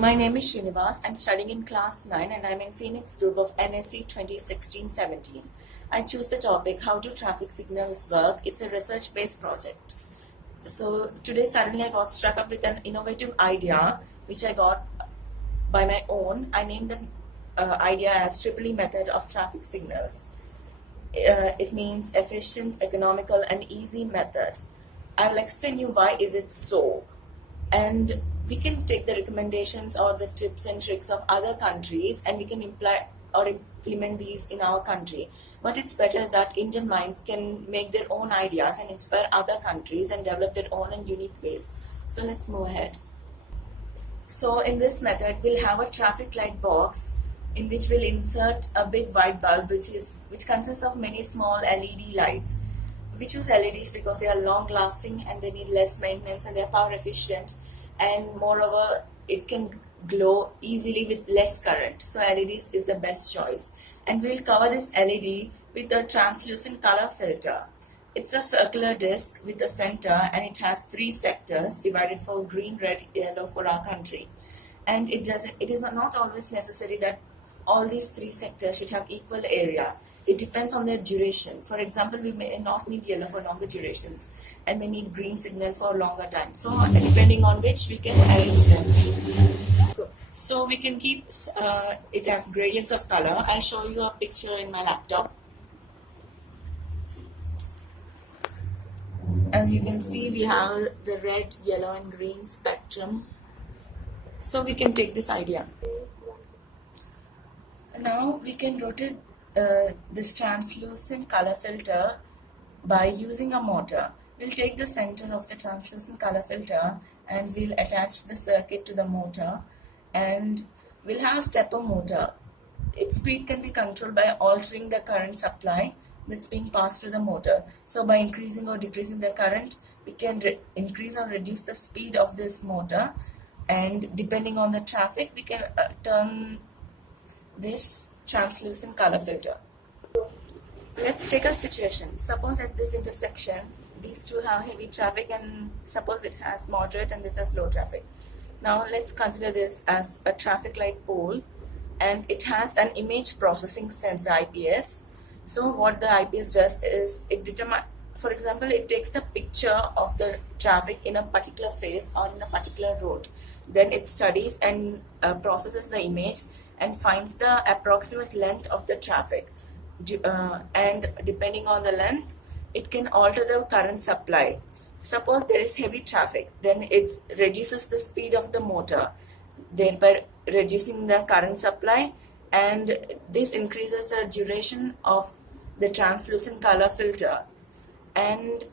My name is Srinivas. I'm studying in class 9 and I'm in Phoenix group of NSC 2016-17. I choose the topic How do traffic signals work? It's a research-based project. So today suddenly I got struck up with an innovative idea which I got by my own. I named the idea as Triple E method of traffic signals. It means efficient, economical and easy method. I will explain you why is it so. And we can take the recommendations or the tips and tricks of other countries and we can implement these in our country. But it's better that Indian minds can make their own ideas and inspire other countries and develop their own and unique ways. So let's move ahead. So in this method, we'll have a traffic light box in which we'll insert a big white bulb which consists of many small LED lights. We choose LEDs because they are long lasting and they need less maintenance and they are power efficient, and moreover it can glow easily with less current. So LEDs is the best choice, and we'll cover this LED with a translucent color filter. It's a circular disc with a center and it has 3 sectors divided for green, red, yellow for our country. And it is not always necessary that all these 3 sectors should have equal area. It depends on their duration. For example, we may not need yellow for longer durations and may need green signal for longer time. So depending on which we can arrange them. So we can keep it as gradients of color. I'll show you a picture in my laptop. As you can see, we have the red, yellow and green spectrum. So we can take this idea. Now we can rotate this translucent color filter by using a motor. We'll take the center of the translucent color filter and we'll attach the circuit to the motor, and we'll have a stepper motor. Its speed can be controlled by altering the current supply that's being passed to the motor. So by increasing or decreasing the current, we can increase or reduce the speed of this motor, and depending on the traffic we can turn this translucent color filter. Let's take a situation. Suppose at this intersection these two have heavy traffic and suppose it has moderate and this has low traffic. Now let's consider this as a traffic light pole and it has an image processing sensor, IPS. So what the IPS does is for example, it takes the picture of the traffic in a particular phase or in a particular road. Then it studies and processes the image and finds the approximate length of the traffic. And depending on the length, it can alter the current supply. Suppose there is heavy traffic, then it reduces the speed of the motor, thereby reducing the current supply, and this increases the duration of the translucent color filter. And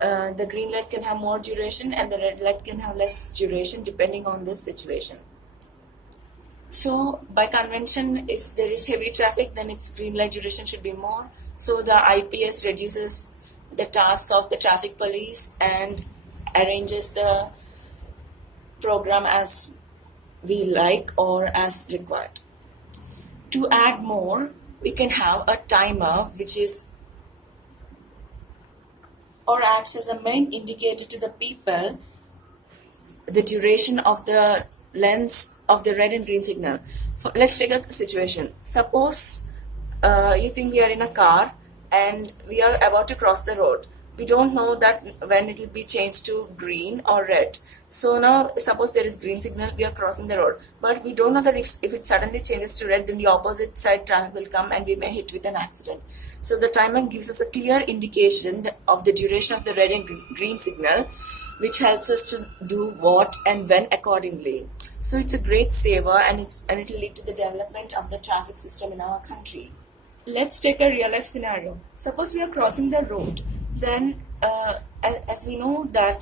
the green light can have more duration and the red light can have less duration depending on this situation. So by convention, if there is heavy traffic, then its green light duration should be more. So the IPS reduces the task of the traffic police and arranges the program as we like or as required. To add more, we can have a timer which is or acts as a main indicator to the people the duration of the lengths of the red and green signal. Let's take a situation. Suppose you think we are in a car and we are about to cross the road. We don't know that when it will be changed to green or red. So now suppose there is green signal, we are crossing the road, but we don't know that if it suddenly changes to red, then the opposite side traffic will come and we may hit with an accident. So the timer gives us a clear indication of the duration of the red and green signal, which helps us to do what and when accordingly. So it's a great saver and it will lead to the development of the traffic system in our country. Let's take a real life scenario. Suppose we are crossing the road. Then as we know that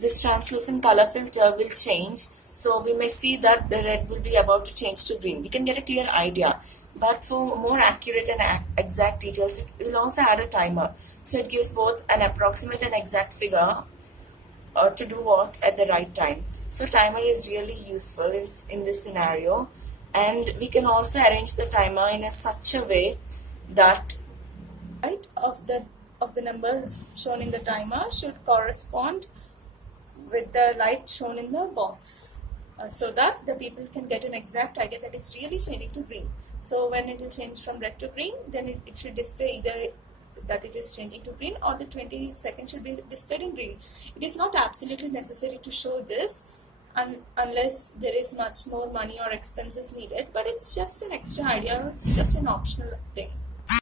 this translucent color filter will change, so we may see that the red will be about to change to green. We can get a clear idea, but for more accurate and exact details, it will also add a timer. So it gives both an approximate and exact figure to do what at the right time. So timer is really useful in this scenario, and we can also arrange the timer in such a way that height of the number shown in the timer should correspond with the light shown in the box. so that the people can get an exact idea that it's really changing to green. So when it will change from red to green, then it should display either that it is changing to green, or the 20 seconds should be displayed in green. It is not absolutely necessary to show this unless there is much more money or expenses needed, but it's just an extra idea, it's just an optional thing.